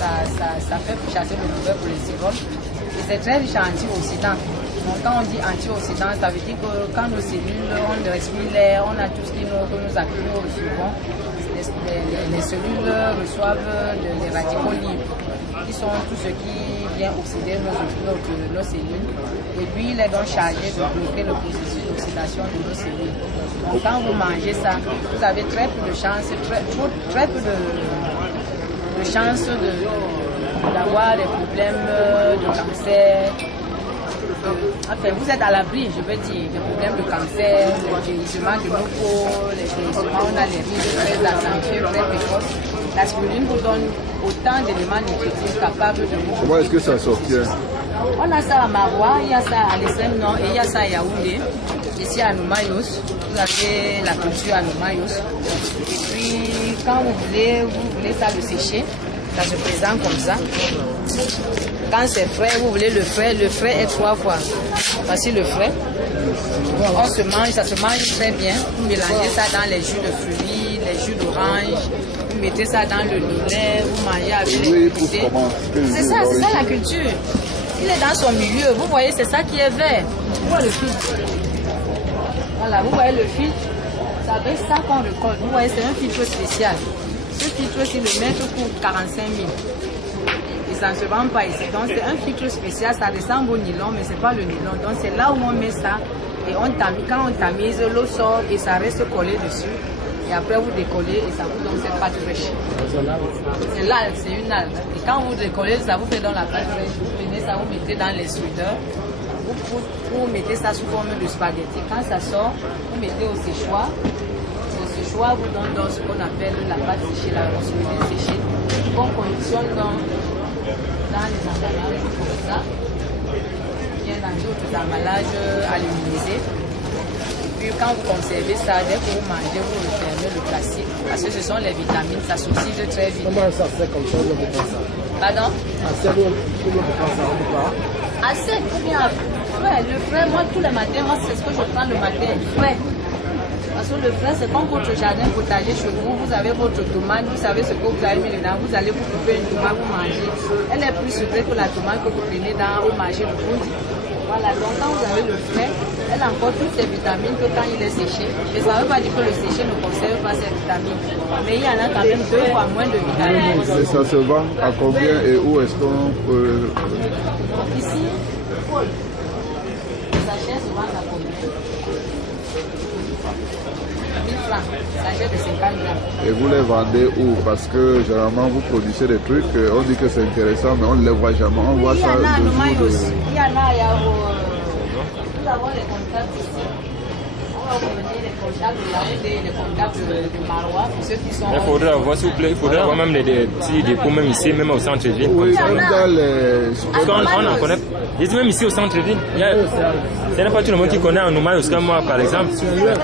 ça fait chasser le mauvais cholestérol. Et c'est très riche en antioxydants. Donc quand on dit antioxydants, ça veut dire que quand nos cellules, on respire l'air, on a tout ce que nous accueillons recevons, les cellules reçoivent des radicaux libres, qui sont tout ce qui vient oxyder nos cellules. Et puis il est donc chargé de bloquer le processus d'oxydation de nos cellules. Donc quand vous mangez ça, vous avez très peu de chances, très peu de chances d'avoir des problèmes de cancer. Enfin, vous êtes à l'abri, je veux dire, des problèmes de cancer, le vieillissement de nos peaux, on a les rides très accentués, très précoces. La spiruline vous donne autant d'éléments nutritifs capables de vous. Comment est-ce que ça s'obtient? On a ça à Maroua, il y a ça à l'Essem Nord et il y a ça à Yaoundé. Ici à Noumayos, vous avez la culture à Noumayos. Et puis, quand vous voulez ça le sécher, ça se présente comme ça. Quand c'est frais, vous voulez le frais est 3 fois. Voici le frais. Ça se mange très bien. Vous mélangez ça dans les jus de fruits, les jus d'orange. Vous mettez ça dans le lait, vous mangez avec les fruits. C'est ça la culture. Il est dans son milieu. Vous voyez, c'est ça qui est vert. Vous voyez le filtre. Voilà, vous voyez le filtre. C'est avec ça qu'on récolte. Vous voyez, c'est un filtre spécial. Ce filtre, si le mètre coûte 45 000. Et ça ne se vend pas ici. Donc c'est un filtre spécial, ça ressemble au nylon, mais ce n'est pas le nylon. Donc c'est là où on met ça. Et quand on tamise, l'eau sort et ça reste collé dessus. Et après vous décollez et ça vous donne cette pâte fraîche. C'est l'algue, c'est une algue. Et quand vous décollez, ça vous fait dans la pâte fraîche. Vous prenez ça, vous mettez dans les soudeurs. Vous mettez ça sous forme de spaghetti. Quand ça sort, vous mettez au séchoir. Le séchoir vous donne donc ce qu'on appelle la pâte séchée, la spiruline séchée. On conditionne dans les emballages comme ça. Bien dans d'autres emballages aluminisés. Et puis quand vous conservez ça, dès que vous mangez, vous refermez le plastique. Parce que ce sont les vitamines, ça s'oxyde très vite. Comment ça se fait comme ça, on ne peut pas ça? Pardon? À sec, on ne peut pas ça, on ne peut pas. À sec ou bien frais? Le frais, moi tous les matins, c'est ce que je prends le matin, frais. Parce que le frais, c'est comme votre jardin potager chez vous. Vous avez votre tomate, vous savez ce que vous avez mis dedans. Vous allez vous couper une tomate, vous mangez. Elle est plus sucrée que la tomate que vous prenez au marché de food. Voilà, donc quand vous avez le frais, elle a encore toutes ces vitamines que quand il est séché. Et ça ne veut pas dire que le séché ne conserve pas ces vitamines. Mais il y en a quand même 2 fois moins de vitamines. Et ça se vend à combien et où est-ce qu'on peut... Ici, les sachets se vendent à combien? 1000 francs, sachet de 50 grammes. Et vous les vendez où? Parce que généralement vous produisez des trucs, on dit que c'est intéressant, mais on ne les voit jamais. On voit ça Il y en a à Noumayos. Il y en a, nous avons les contacts ici. On va vous donner les contacts de Yaoundé, les contacts de Maroua, pour ceux qui sont... Il faudrait avoir, s'il vous plaît, il faudrait avoir même des petits dépôts, même ici, même au centre-ville. Oui, comme ça. dans les... On en connaît. Je dis même ici au centre-ville. Ce n'est pas tout le monde qui connaît un Noumayos comme moi, par exemple.